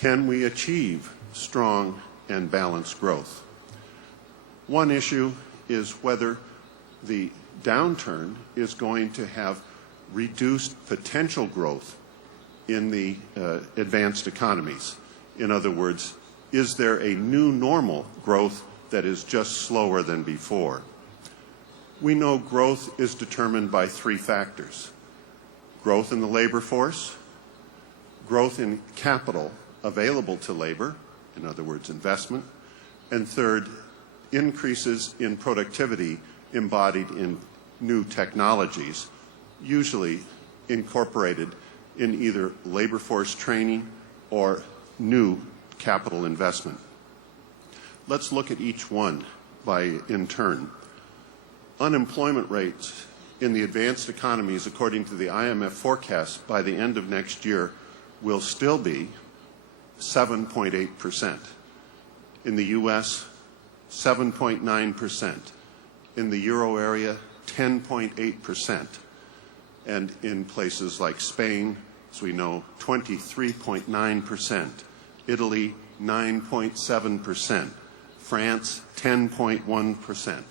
Can we achieve strong and balanced growth? One issue is whether the downturn is going to have reduced potential growth in the advanced economies. In other words, is there a new normal growth that is just slower than before? We know growth is determined by three factors: growth in the labor force, growth in capital available to labor, in other words, investment, and third, increases in productivity embodied in new technologies, usually incorporated in either labor force training or new capital investment. Let's look at each one in turn. Unemployment rates in the advanced economies, according to the IMF forecast, by the end of next year will still be 7.8%. In the U.S., 7.9%. In the euro area, 10.8%. And in places like Spain, as we know, 23.9%. Italy, 9.7%. France, 10.1%.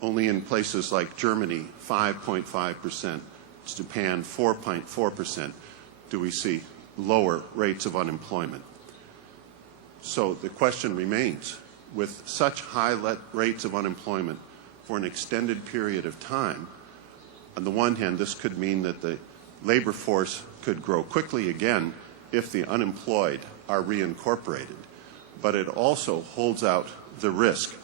Only in places like Germany, 5.5%. Japan, 4.4%, do we see lower rates of unemployment. So the question remains, with such high rates of unemployment for an extended period of time, on the one hand, this could mean that the labor force could grow quickly again if the unemployed are reincorporated. But it also holds out the risk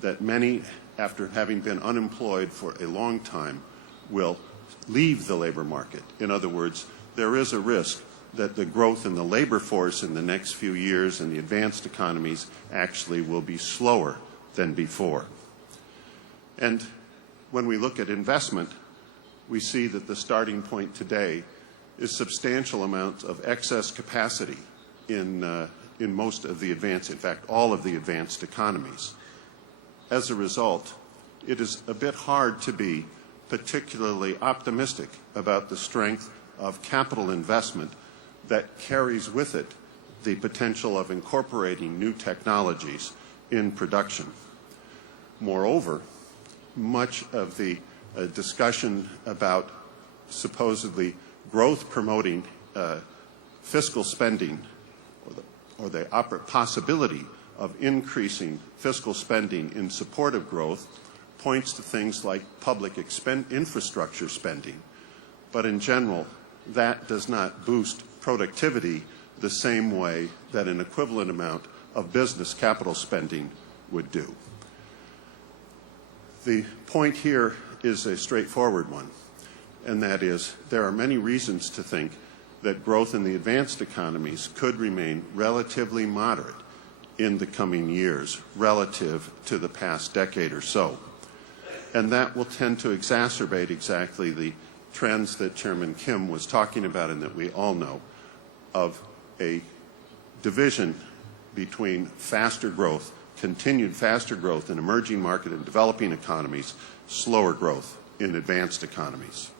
that many, after having been unemployed for a long time, will leave the labor market. In other words, there is a risk that the growth in the labor force in the next few years in the advanced economies actually will be slower than before. And when we look at investment, we see that the starting point today is substantial amounts of excess capacity in most of the advanced, in fact, all of the advanced economies. As a result, it is a bit hard to be particularly optimistic about the strength of capital investment that carries with it the potential of incorporating new technologies in production. Moreover, much of the discussion about supposedly growth-promoting fiscal spending or the possibility of increasing fiscal spending in support of growth points to things like public infrastructure spending. But in general, that does not boost productivity the same way that an equivalent amount of business capital spending would do. The point here is a straightforward one, and that is there are many reasons to think that growth in the advanced economies could remain relatively moderate in the coming years relative to the past decade or so. And that will tend to exacerbate exactly the trends that Chairman Kim was talking about and that we all know, of a division between faster growth, continued faster growth in emerging market and developing economies, slower growth in advanced economies.